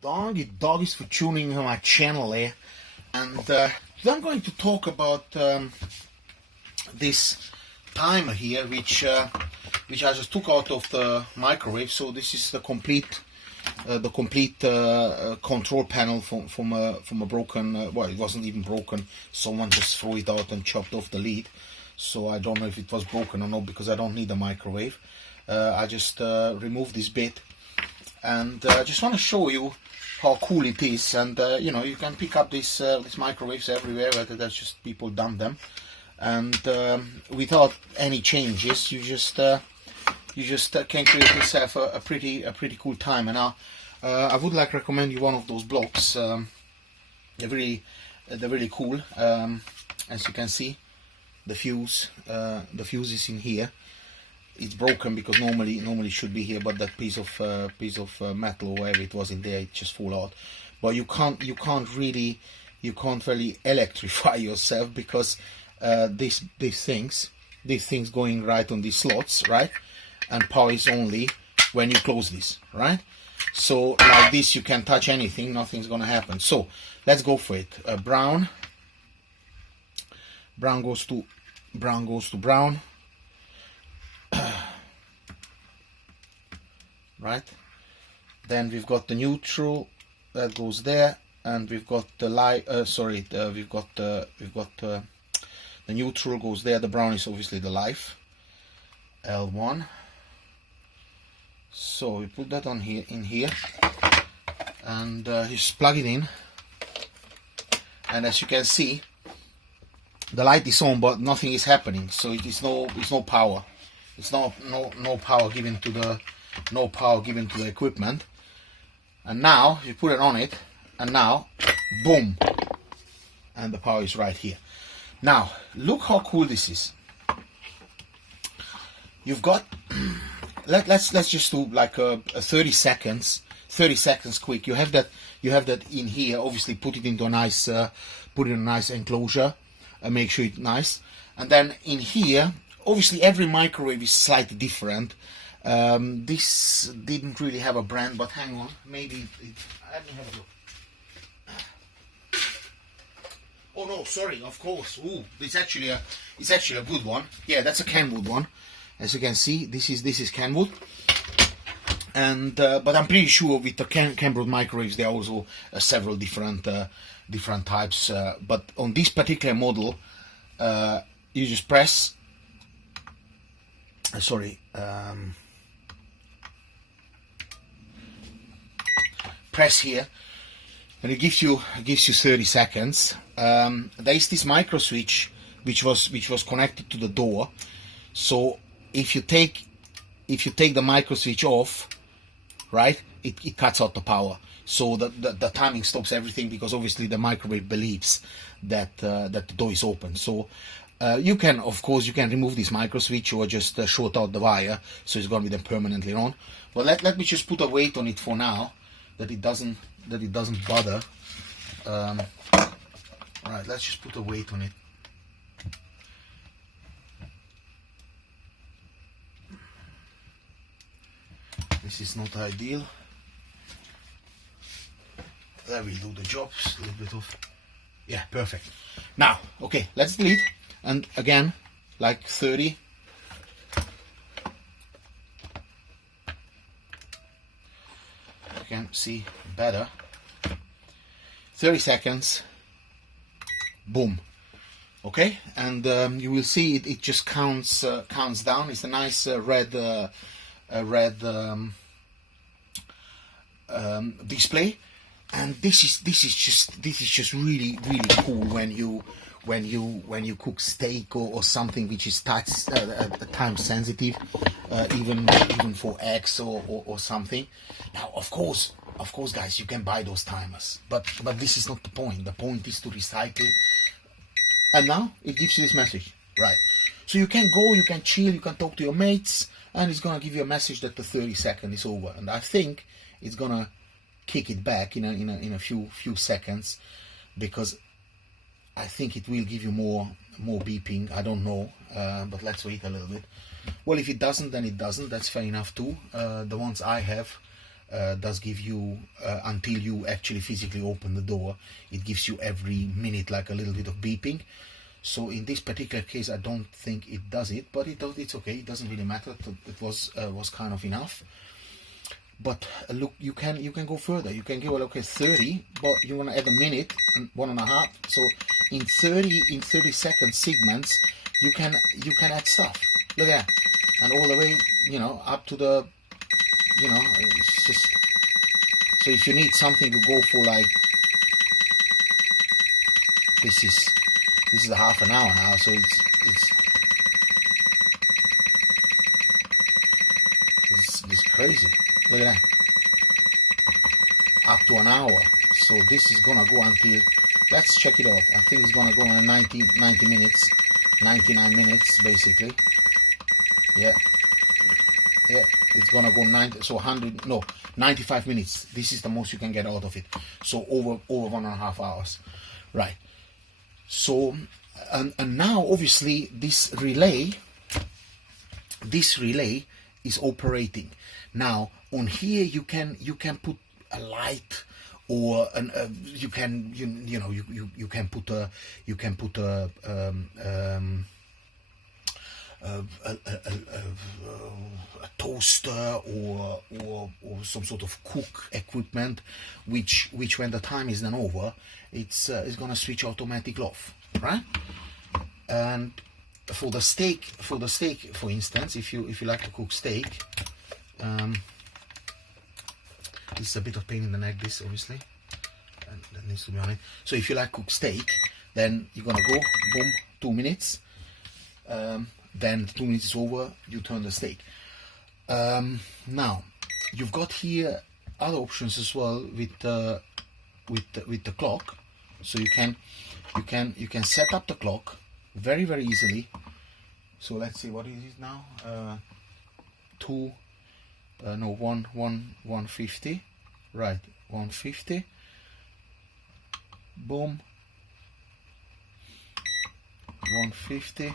Doggies for tuning in my channel here, and today I'm going to talk about this timer here, which I just took out of the microwave. So this is the complete control panel from a broken. Well, it wasn't even broken. Someone just threw it out and chopped off the lid. So I don't know if it was broken or not, because I don't need a microwave. I just removed this bit, and I just want to show you how cool it is. And you know, you can pick up these microwaves everywhere, whether that's just people dump them, and without any changes, you just can create yourself a pretty cool timer. Now I would like to recommend you one of those blocks. They're really cool. As you can see, the fuse is in here. It's broken because normally it should be here, but that piece of metal or whatever it was in there, it just fall out. But you can't really electrify yourself, because these things going right on these slots, right? And power is only when you close this, right? So like this, you can touch anything, nothing's gonna happen. So let's go for it. Brown goes to brown. Right, then we've got the neutral that goes there, and we've got the light. We've got the neutral goes there. The brown is obviously the live. L1. So we put that on here, and just plug it in. And as you can see, the light is on, but nothing is happening. So it's no power. It's no power given to the equipment. And now you put it on it, and now boom, and the power is right here. Now look how cool this is. You've got let's just do like a 30 seconds quick. You have that in here. Obviously put it into a nice enclosure and make sure it's nice. And then in here, obviously every microwave is slightly different. This didn't really have a brand, but hang on, maybe let me have a look. Oh no, sorry, of course. Ooh, it's actually a good one. Yeah, that's a Kenwood one. As you can see, this is Kenwood. And but I'm pretty sure with the Kenwood microwaves there are also several different types. But on this particular model, you just press. Press here, and it gives you 30 seconds. There is this micro switch which was connected to the door. So if you take the micro switch off, right, it cuts out the power. So the timing stops everything, because obviously the microwave believes that the door is open. So you can remove this micro switch, or just short out the wire, so it's gonna be then permanently on. But let me just put a weight on it for now, that it doesn't bother. Right, let's just put a weight on it. This is not ideal. That will do the job. A little bit of, yeah, perfect. Now, okay, let's delete. And again, like 30. You can see better. 30 seconds. Boom. Okay, and you will see it just counts down. It's a nice red display, and this is just really cool when you cook steak or something which is time sensitive, even for eggs or something. Now of course guys, you can buy those timers, but this is not the point. The point is to recycle. And now it gives you this message, right? So you can go, you can chill, you can talk to your mates, and it's gonna give you a message that the 30 seconds is over. And I think it's gonna kick it back in a few seconds, because I think it will give you more beeping. I don't know, but let's wait a little bit. Well, if it doesn't, then it doesn't. That's fair enough too. The ones I have does give you, until you actually physically open the door, it gives you every minute like a little bit of beeping. So in this particular case, I don't think it does it, but it's okay. It doesn't really matter. It was kind of enough. But look, you can go further. You can give it, okay, 30, but you want to add a minute and 1.5. So in 30 second segments, you can add stuff. Look at that, and all the way, you know, up to the, you know, it's just. So if you need something to go for, like, this is a half an hour now, so it's crazy. Look at that, up to an hour. So this is gonna go until, let's check it out. I think it's gonna go on 90 minutes, 99 minutes basically. Yeah, it's gonna go 95 minutes. This is the most you can get out of it. So over 1.5 hours, right? So and now obviously this relay is operating. Now on here you can put a light, or you can put a toaster or some sort of cook equipment, which when the time is then over, it's gonna switch automatic off, right? And for the steak, for instance, if you like to cook steak, this is a bit of pain in the neck, this obviously, and that needs to be on it. So if you like cook steak, then you're gonna go boom, 2 minutes. Then 2 minutes is over, you turn the steak. Now you've got here other options as well with the clock. So you can set up the clock very easily. So let's see, what is it now? 150, right? 150. Boom. 150.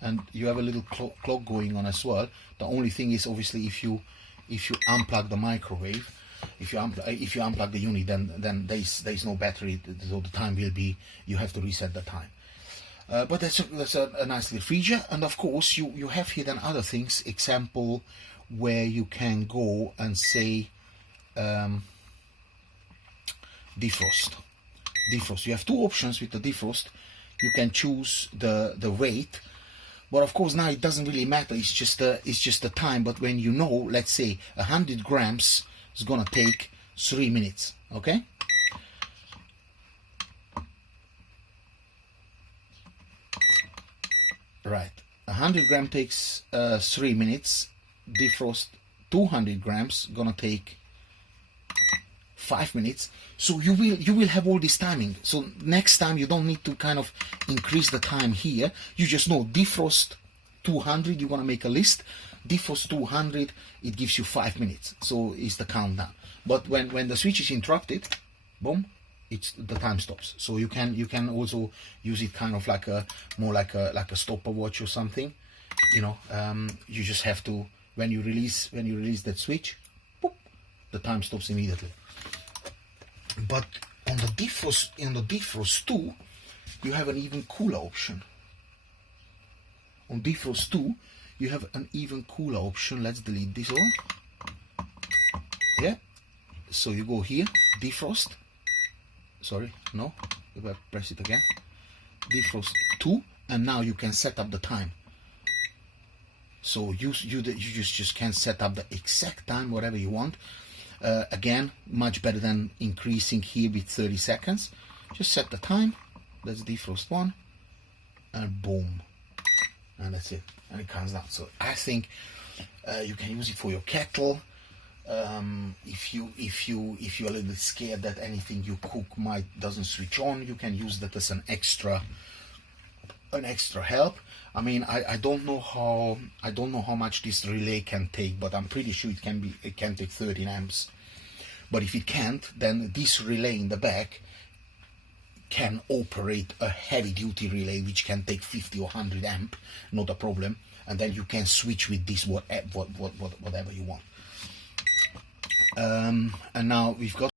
And you have a little clock going on as well. The only thing is, obviously, if you unplug the microwave, if you unplug the unit, then there's no battery, so the time will be, you have to reset the time. But that's a nice little feature. And of course you have here then other things, example where you can go and say defrost. You have two options with the defrost. You can choose the weight. But of course now it doesn't really matter, it's just the time. But when you know, let's say 100 grams is gonna take 3 minutes, okay? Right, 100 gram takes 3 minutes. Defrost 200 grams gonna take 5 minutes. So you will have all this timing. So next time you don't need to kind of increase the time here. You just know defrost 200, you're gonna make a list. Defrost 200, it gives you 5 minutes. So it's the countdown. But when the switch is interrupted, boom, the time stops. So you can also use it kind of like more like a stopwatch or something. You know, you just have to, when you release that switch, boop, the time stops immediately. But on the defrost 2, you have an even cooler option. On defrost 2, you have an even cooler option. Let's delete this all. Yeah. So you go here, defrost. Sorry, no. If I press it again, defrost 2, and now you can set up the time. So you just can set up the exact time, whatever you want. Again, much better than increasing here with 30 seconds. Just set the time. That's defrost 1, and boom, and that's it. And it comes down. So I think you can use it for your kettle. If you're a little bit scared that anything you cook doesn't switch on, you can use that as an extra help. I mean, I don't know how much this relay can take, but I'm pretty sure it can take 13 amps. But if it can't, then this relay in the back can operate a heavy duty relay which can take 50 or 100 amp, not a problem. And then you can switch with this whatever you want. And now we've got